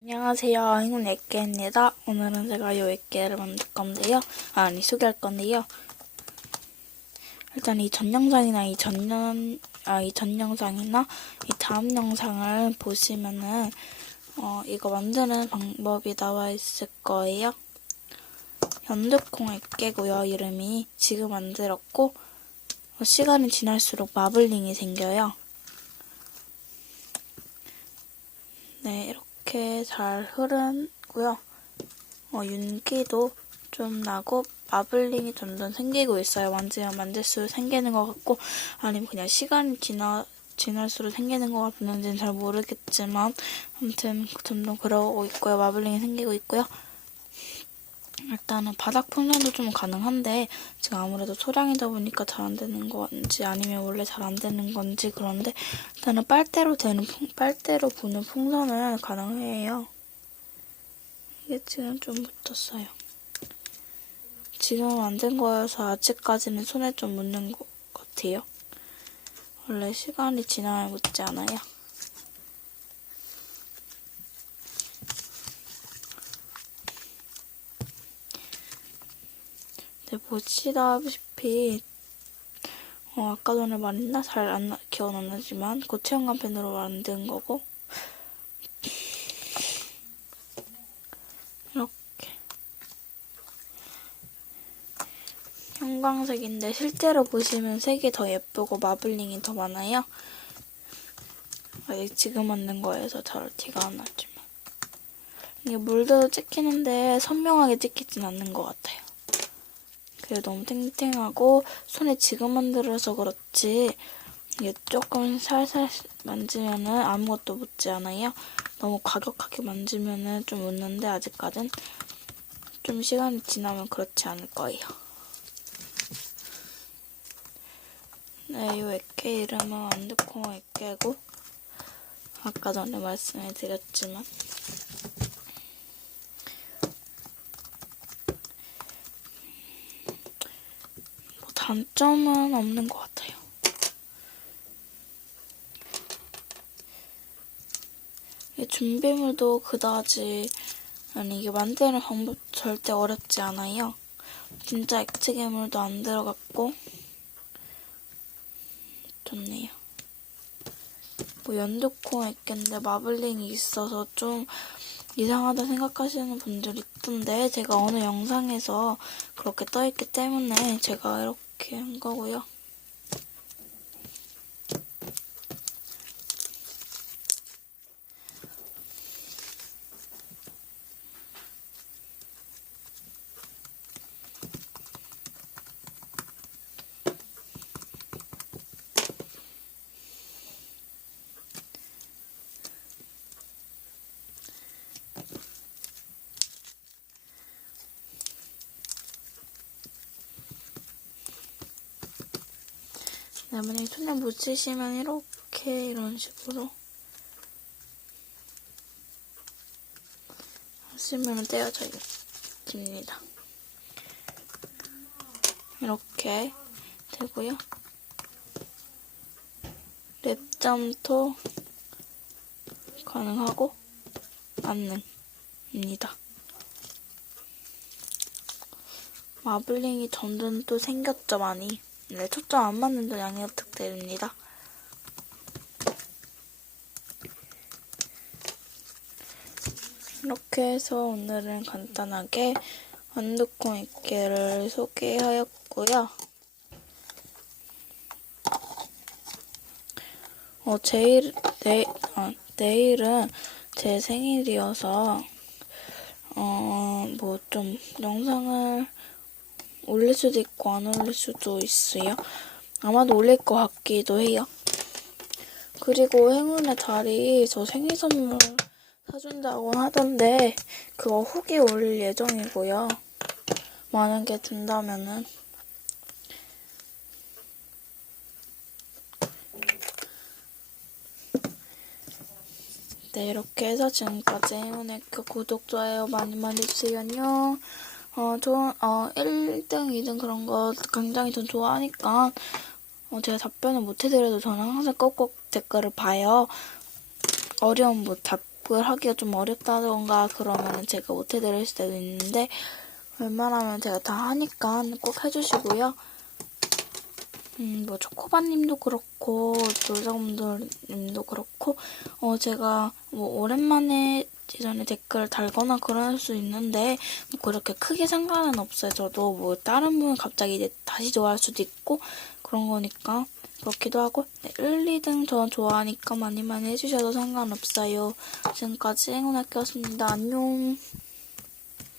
안녕하세요. 행운 액계입니다. 오늘은 제가 이 액계를 만들 건데요. 아, 아니, 소개할 건데요. 일단 이 전 영상이나 이 전년, 아, 이 전 영상이나 이 다음 영상을 보시면은, 어, 이거 만드는 방법이 나와 있을 거예요. 연두콩 액계고요, 이름이. 지금 만들었고, 어, 시간이 지날수록 마블링이 생겨요. 네, 이렇게 잘 흐르고요. 어, 윤기도 좀 나고 마블링이 점점 생기고 있어요. 만지면 만질수록 생기는 것 같고 아니면 그냥 시간이 지나 지날수록 생기는 것 같는지는 잘 모르겠지만 아무튼 점점 그러고 있고요. 마블링이 생기고 있고요. 일단은 바닥 풍선도 좀 가능한데 지금 아무래도 소량이다 보니까 잘 안 되는 건지 아니면 원래 잘 안 되는 건지 그런데 일단은 빨대로 되는 풍- 빨대로 부는 풍선은 가능해요. 이게 지금 좀 묻었어요. 지금 안 된 거여서 아직까지는 손에 좀 묻는 것 같아요. 원래 시간이 지나야 묻지 않아요. 보시다시피 어, 아까 전에 말했나? 잘 안 기억 안 나지만 고체형광 펜으로 만든 거고 이렇게 형광색인데 실제로 보시면 색이 더 예쁘고 마블링이 더 많아요. 아직 지금 만든 거여서 잘 티가 안 나지만 이게 물도 찍히는데 선명하게 찍히진 않는 것 같아요. 그게 너무 탱탱하고 손에 지금 만들어서 그렇지 이게 조금 살살 만지면은 아무것도 묻지 않아요. 너무 과격하게 만지면은 좀 묻는데 아직까진 좀 시간이 지나면 그렇지 않을 거예요. 네, 이 액계 이름은 완두콩 액계고 아까 전에 말씀해 드렸지만 뭐 단점은 없는 것 같아요. 이 준비물도 그다지 아니 이게 만드는 방법 절대 어렵지 않아요. 진짜 액체 괴물도 안 들어갔고 좋네요. 뭐 연두콩 액계인데 마블링이 있어서 좀 이상하다 생각하시는 분들이 있던데 제가 어느 영상에서 그렇게 떠있기 때문에 제가 이렇게 한 거고요. 네, 만약에 손에 묻히시면 이렇게 이런 식으로 하시면 떼어집니다. 이렇게 되고요. 랩점도 가능하고 않는입니다. 마블링이 점점 또 생겼죠 많이. 네, 초점 안 맞는 점 양해 부탁드립니다. 이렇게 해서 오늘은 간단하게 완두콩 액계를 소개하였고요. 어, 제일, 내, 아, 내일은 제 생일이어서, 어, 뭐 좀 영상을 올릴 수도 있고 안 올릴 수도 있어요. 아마도 올릴 것 같기도 해요. 그리고 행운의 달이 저 생일 선물 사준다고 하던데 그거 후기 올릴 예정이고요. 만약에 된다면은 네 이렇게 해서 지금까지 행운의 그 구독 좋아요 많이 많이 해주세요 안녕. 어, 좋은, 어, 1등, 2등 그런 거 굉장히 전 좋아하니까, 어, 제가 답변을 못 해드려도 저는 항상 꼭꼭 댓글을 봐요. 어려운 뭐 답, 그걸 하기가 좀 어렵다던가 그러면 제가 못 해드릴 수도 있는데 웬만하면 제가 다 하니까 꼭 해주시고요. 음, 뭐 초코바님도 그렇고 놀자분들님도 그렇고 어 제가 뭐 오랜만에 예전에 댓글 달거나 그럴 수 있는데 뭐 그렇게 크게 상관은 없어요. 저도 뭐 다른 분 갑자기 이제 다시 좋아할 수도 있고 그런 거니까 그렇기도 하고 네, 1, 2등 전 좋아하니까 많이 많이 해주셔도 상관없어요. 지금까지 행운학교였습니다. 안녕.